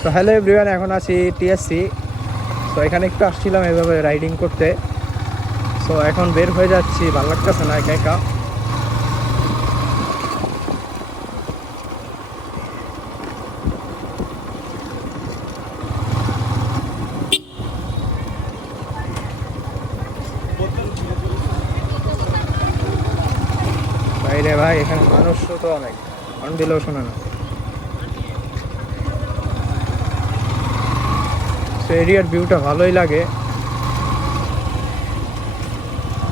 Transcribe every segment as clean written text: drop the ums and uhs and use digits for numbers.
So hello everyone, এখন আছি TSC. So এখানে একটু আসছিলাম এভাবে রাইডিং করতে। সো এখন বের হয়ে যাচ্ছি, ভালো লাগতেছে না একা একা। বাইরে ভাই, এখানে মানুষ তো অনেক, হর্ন দিলেও শোনে না। সো এরিয়ার ভিউটা ভালোই লাগে,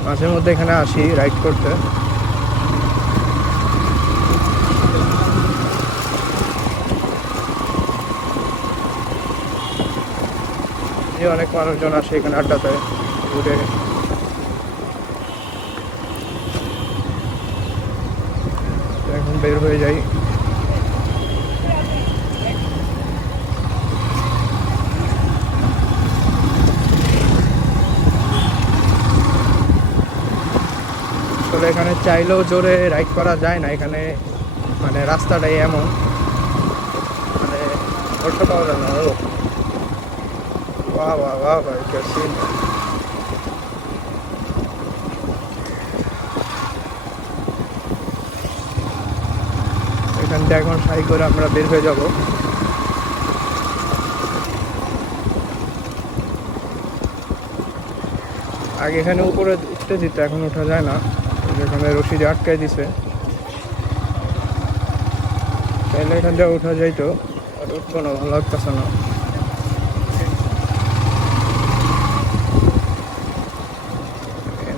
মাঝে মধ্যে এখানে আসি রাইড করতে। অনেক মানুষজন আসে এখানে আড্ডাতে ঘুরে। এখন বের হয়ে যাই। আসলে এখানে চাইলেও জোরে রাইড করা যায় না, এখানে মানে রাস্তাটাই এমন, মানে ধরতে পাওয়া যায় না। ও বাহ বাহ বাহ ভাই, কে সিন! এখান থেকে এখন সাই করে আমরা বের হয়ে যাব। আগে এখানে উপরে উঠতে দিত, এখন ওঠা যায় না, এখানে রশি দিয়ে আটকাই দিছে। তাহলে এখান থেকে উঠা যাইতো, আর উঠবো না, ভালো লাগতেছে না।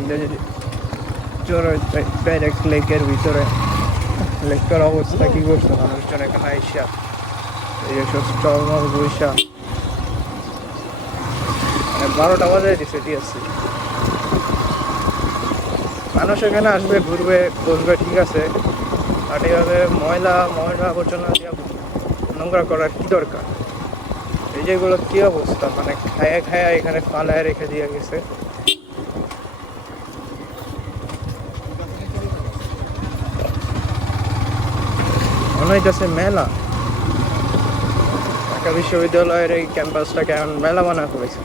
যদি চোর ডাইরেক্ট লেকের ভিতরে, লেকের অবস্থা কি করছে মানুষজন এখানে আইসা, এই সব স্টল মল বইসা, মানে 12টা বাজায় দিছে টিএসসি। মানুষ এখানে আসবে, ঘুরবে, বসবে, ঠিক আছে, আর এইভাবে ময়লা আবর্জনা দিয়ে নোংরা করার কি দরকার? এই যেগুলো কি অবস্থা, মানে খায়া এখানে ফালায় রেখে দিয়ে গেছে। মনে হইতেছে মেলা, ঢাকা বিশ্ববিদ্যালয়ের এই ক্যাম্পাসটাকে এখন মেলা বানানো হয়েছে।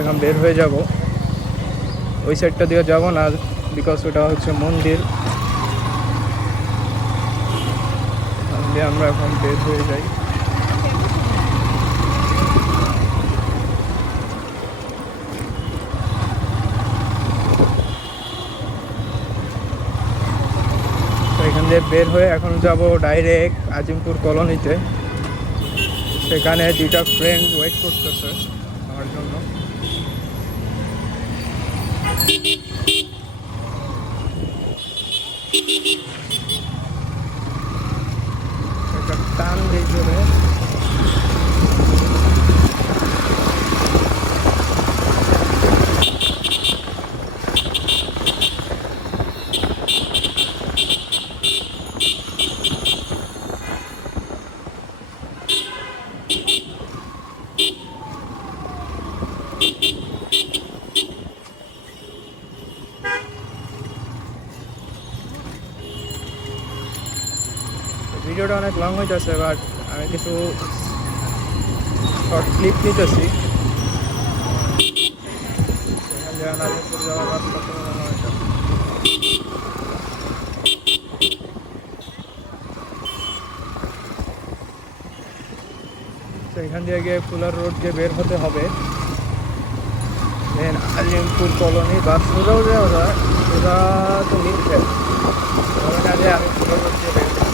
এখন বের হয়ে যাব, ওই সাইডটা দিয়ে যাব না, বিকজ ওটা হচ্ছে মন্দির। আমরা এখন বের হয়ে যাই। এখান দিয়ে বের হয়ে এখন যাব ডাইরেক্ট আজিমপুর কলোনিতে। সেখানে 2টা ফ্রেন্ড ওয়েট করতেছে আমার জন্য। একটা টান দিয়ে জোরে, ভিডিওটা অনেক লং হইতেছে, বাট আমি কিছু শর্ট ক্লিপ নিতেছি। আজিমপুর যাওয়ার রাস্তা তো মনে হয় এটা। তো এখান দিয়ে গিয়ে ফুলার রোড দিয়ে বের হতে হবে, দেন আজিমপুর কলোনি বা সোজাও যাওয়া যায়। সোজা তো নিচ্ছে, কাজে আমি ফুলার রোড দিয়ে বের হচ্ছি।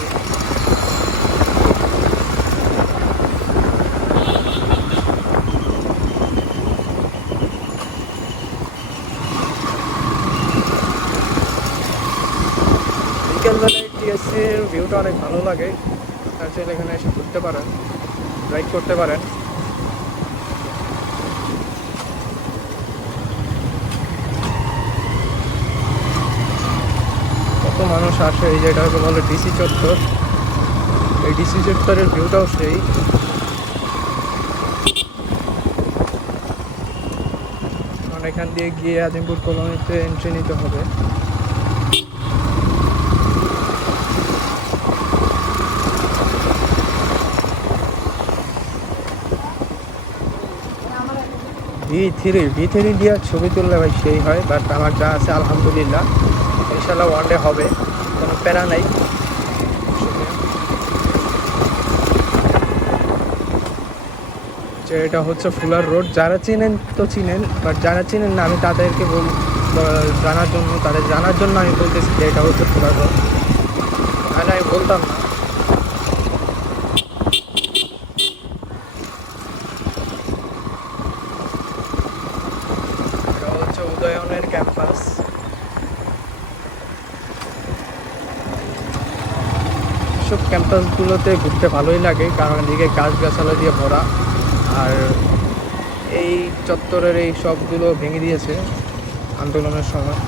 বিকেলবেলায় টিএসসির ভিউটা অনেক ভালো লাগে, আপনার চাইলে এখানে এসে ঘুরতে পারেন, রাইড করতে পারেন। কত মানুষ আসে। এই যেটাকে বলে ডিসি চত্বর, এই ডিসি চত্বরের ভিউটাও সেই। এখান দিয়ে গিয়ে আজিমপুর কলোনিতে এন্ট্রি নিতে হবে। V3 দিয়ে ছবি তুললে ভাই সেই হয়, বাট আমার যা আছে আলহামদুলিল্লাহ, ইনশাল্লাহ ওয়ান ডে হবে, কোনো প্যারা নাই। যে এটা হচ্ছে ফুলার রোড, যারা চিনেন তো চিনেন, বাট যারা চিনেন না আমি তাদেরকে জানার জন্য আমি বলতেছি যে এটা হচ্ছে ফুলার রোড, তাহলে আমি বলতাম না। এটা হচ্ছে উদয়নের ক্যাম্পাস। সব ক্যাম্পাসগুলোতে ঘুরতে ভালোই লাগে, কারণ এদিকে গাছগাছালা দিয়ে ভরা, আর এই চত্বরের এই সবগুলো ভেঙে দিয়েছে আন্দোলনের সময়,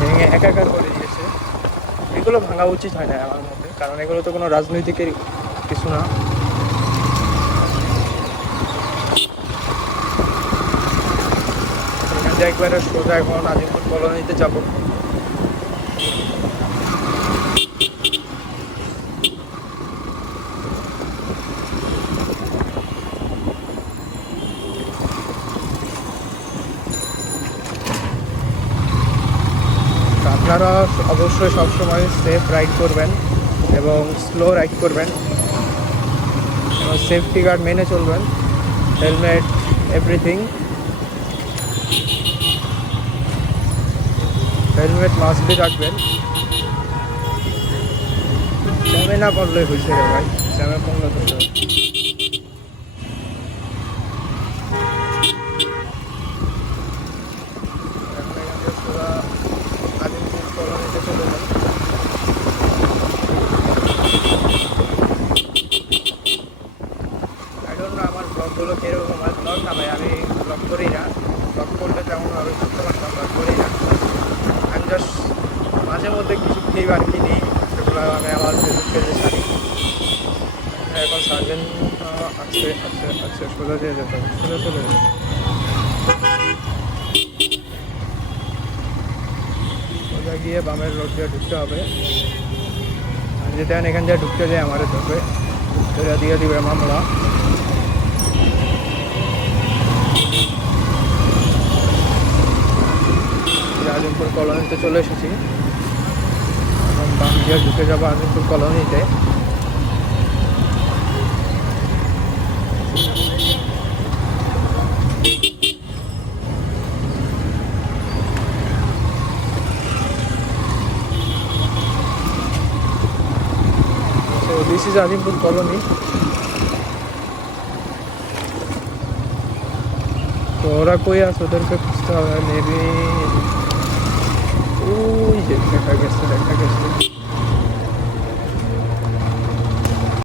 ভেঙে একাকার করে দিয়েছে। এগুলো ভাঙা উচিত হয় না আমার মতে, কারণ এগুলো তো কোনো রাজনৈতিকের কিছু না। এখান থেকে একবারে সোজা এখন আজিমপুর কলোনিতে যাবো। আপনারা অবশ্যই সবসময় সেফ রাইড করবেন এবং স্লো রাইড করবেন এবং সেফটি গার্ড মেনে চলবেন, helmet everything, helmet must be রাখবেন। জ্যামে না পড়লেই হয়েছে রে ভাই, জ্যামে পড়লে তো আজিমপুর কলোনিতে চলে যান। আমার ব্লগগুলো কীরকম হয়, ব্লগ না ভাই, আমি ব্লগ করি না, ব্লগ করলে তেমনভাবে করতে পারতাম, ব্লগ করি না। আমি জাস্ট মাঝে মধ্যে কিছু ক্লিপ আর কি নিই, সেগুলো আমি আমার ফেসবুক পেজে ছাড়ি। এখন সার্ভেন আছে সোজা দিয়ে যেতে হবে, সোজা চলে যাবে, সোজা গিয়ে বামের রোড দিয়ে ঢুকতে হবে। যেতে এখান দিয়ে ঢুকতে যায় আমারে ধরবে, দিয়ে দিবে মামলা। আজিমপুর কলোনিতে চলে এসেছি, এখন বাম দিয়ে ঢুকে যাবো আজিমপুর কলোনিতে। So this is আজিমপুর কলোনি। তো ওরা কই আছে, ওদেরকে খুঁজতে হবে মেবি। ওই যে দেখা গেছে।